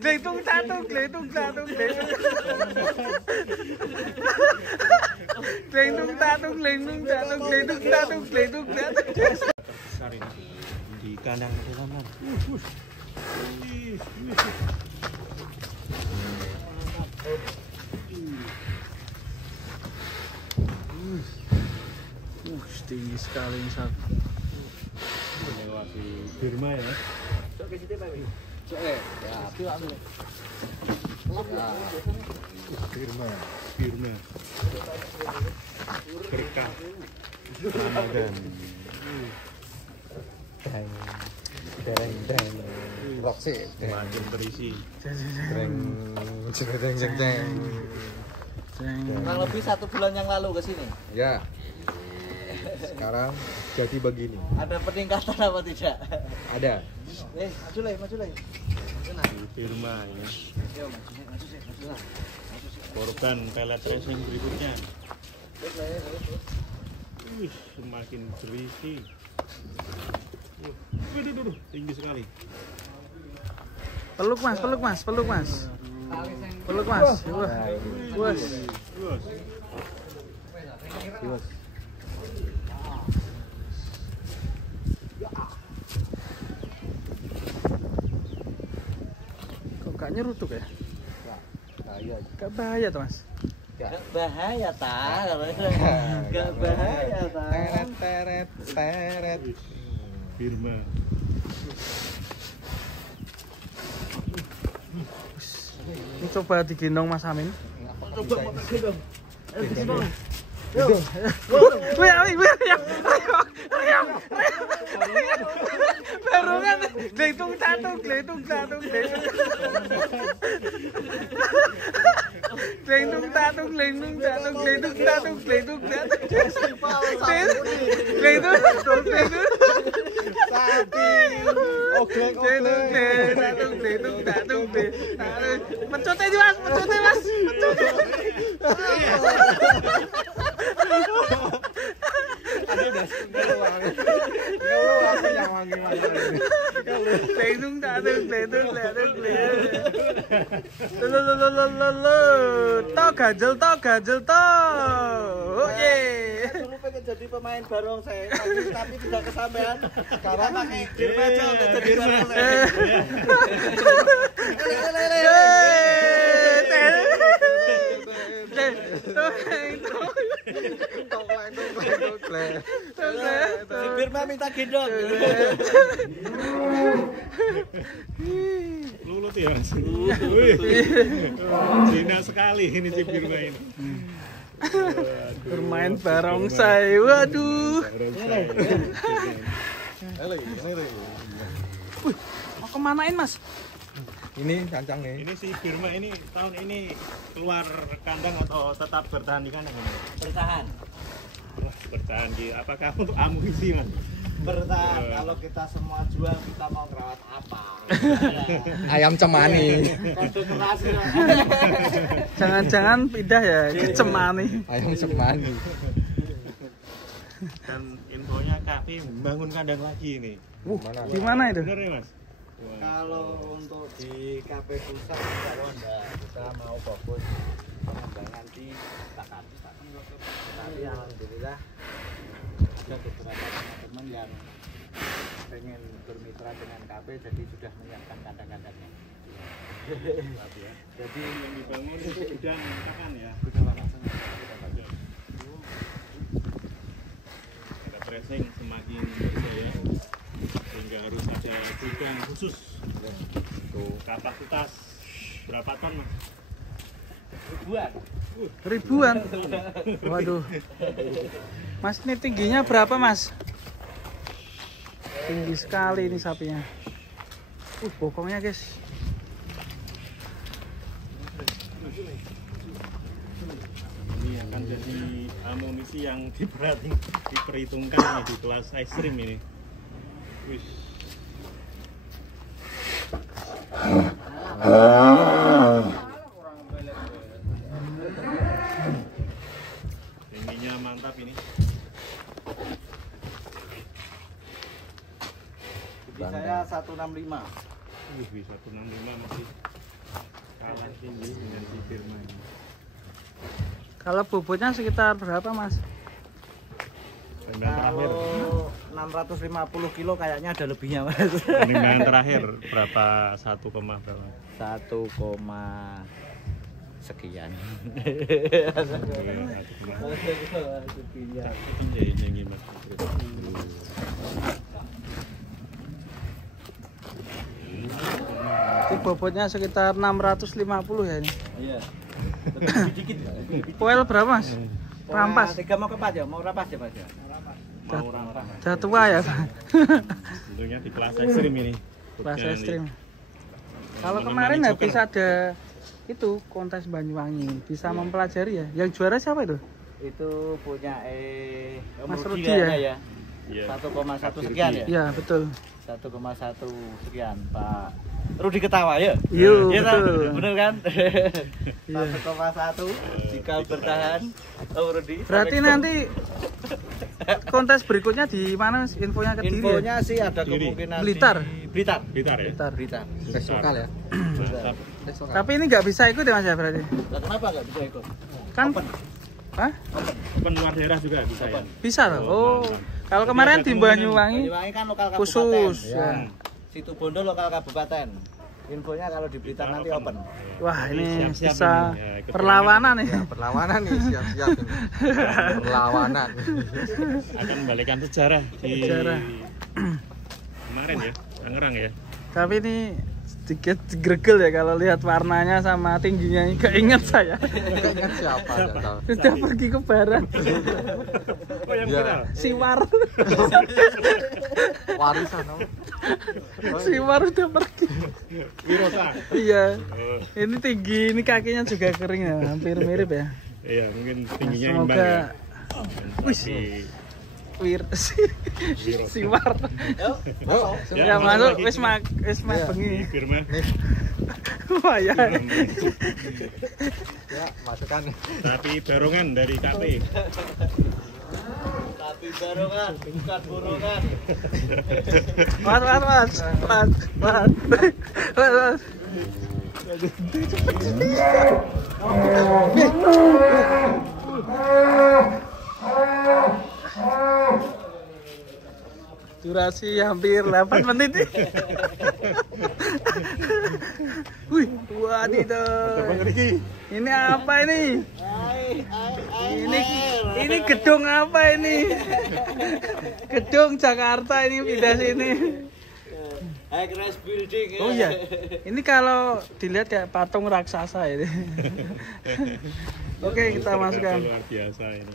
Gletung satu, gletung satu, gletung. Gletung satu, gletung satu, gletung satu, gletung satu. Besar ini di kandang pedalaman. Tinggi sekali ini sapi. Melewati Birma ya. Cok ke situ Pak. Cok ya. Birma. Berkah Ramadan. Deng. Roksi. Semakin berisi. Deng. Kurang lebih 1 bulan yang lalu ke sini. Ya. Sekarang jadi begini. Ada peningkatan apa tidak? Ada. Maju leh. Di Birma ini. Yo, maju lah. Korban pelet racing berikutnya. Semakin berisi. Waduh, tinggi sekali. Peluk mas. Peluk mas. Wah. Kok gak nyerutuk ya? Gak bahaya tuh mas? Gak bahaya Gak bahaya Teret. Birma. Ini coba digendong Mas Amin. Coba mau gendong. Barengan gletung satu. Gletung satu, Mencotnya mas. Tok ganjel tok. Dulu pengen jadi pemain barongsai, tapi tidak kesampaian. Sekarang pakai Birma aja untuk jadi barongsai. Si Birma minta gendong. Lulut ya mas. Cina sekali ini si Birma ini. Bermain barongsai. Waduh. Mau kemanain mas? Ini kancang nih. Ini si Birma ini tahun ini keluar kandang atau tetap bertahan di kandang ini? Bertahan. Wah, bertahan di apakah untuk amunisi mas? Bertahan. Kalau kita semua jual, kita mau ngerawat apa? Ayam cemani. Kode keras ya. Jangan-jangan pindah ya ke Cemani. Ayam cemani. Dan infonya Kavi membangun kandang lagi ini. Gimana itu? Bener ya mas? Kalau untuk di KP Pusat kalau enggak, kita mau fokus pengembangan di Takati. Tapi alhamdulillah ada beberapa teman-teman yang pengen bermitra dengan KP, jadi sudah menyiapkan kandang-kandangnya. Jadi yang dibangun itu gudang kapan ya? Ada pressing semakin bersih ya, sehingga harus ada gudang khusus. Tuh kapasitas berapa ton mas? Ribuan. Waduh. Mas ini tingginya berapa mas? Tinggi sekali ini sapinya. Bokongnya guys. Ini akan jadi amunisi yang diperhitungkan nih di kelas ice cream ini. Wih. Tingginya mantap ini. Jadi saya 165. Wih, 165 masih kalah tinggi dengan si Firman. Kalau bobotnya sekitar berapa, Mas? Timbangan terakhir. Kalau 650 kilo kayaknya ada lebihnya Mas. Timbangan terakhir berapa? 1, berapa? 1, sekian. Itu bobotnya sekitar 650 ya ini. Iya. Lebih dikit. Poel berapa, Mas? Rampas. 3 mau keempat ya, mau rampas ya Mas ya. Mau rampas. Udah tua ya, Pak. Tentunya di kelas ekstrim ini. Kelas Bukan ekstrim. di- Kalau menemani kemarin joker. habis ada itu kontes Banyuwangi, bisa mempelajari ya. Yang juara siapa itu? Itu punya Mas Rudi Rudi kayaknya ya? Iya. 1,1 sekian ya? Iya, betul. 1,1 sekian Pak Rudi ketawa ya? Yo, Iya kan? betul. Bener kan? Iya. 1,1 jika bertahan. Oh Rudi. Berarti sampai nanti kontes berikutnya di mana? Infonya ke Kediri ya? infonya sih ada Kediri. kemungkinan Blitar. di Blitar. Blitar ya. Blitar. Blitar. Tes lokal ya. Mantap. Tes lokal. Tapi ini nggak bisa ikut ya, Mas ya berarti? Nah, kenapa nggak bisa ikut? Kan Open. Hah? Open luar daerah juga bisa ya. Bisa loh. Oh, Oh. mantap. Kalau Jadi kemarin ada di kemungkinan Banyuwangi Banyuwangi kan lokal kabupaten. khusus Ya. ya. Situ Bondo lokal kabupaten. Infonya kalau di Blitar nanti open. Wah, ini Siap-siap bisa ini. Ya, ikut perlawanan nih. Ya, perlawanan nih, siap-siap ini. Perlawanan. akan membalikan sejarah di Sejarah. kemarin ya, Tangerang ya. Tapi ini sedikit gregel ya kalau lihat warnanya sama tingginya. Keinget saya. Ingat siapa enggak tahu. Sudah pergi ke barat. Oh yang Ya. viral. Siwar. Warisan apa? Siwar udah pergi. Wirosa. Iya. Oh, Ini tinggi, ini kakinya juga kering ya, hampir mirip ya. iya mungkin tingginya Semoga- imbang ya. Wih. Tapi Wir Siwar. Yuk. Oh, Ya masuk wis mak bengi. Firman. Wah ya. ya, masukkan. Tapi barongan dari KP. Tapi barongan, bukan borongan. Mas. Durasi hampir 8 menit nih. Wih, wadidaw. Ini apa ini? Ini gedung apa ini? Gedung Jakarta ini pindah sini. High rise building ya. Oh iya. Ini kalau dilihat kayak patung raksasa ini. Oke, kita masukkan. Luar biasa ini.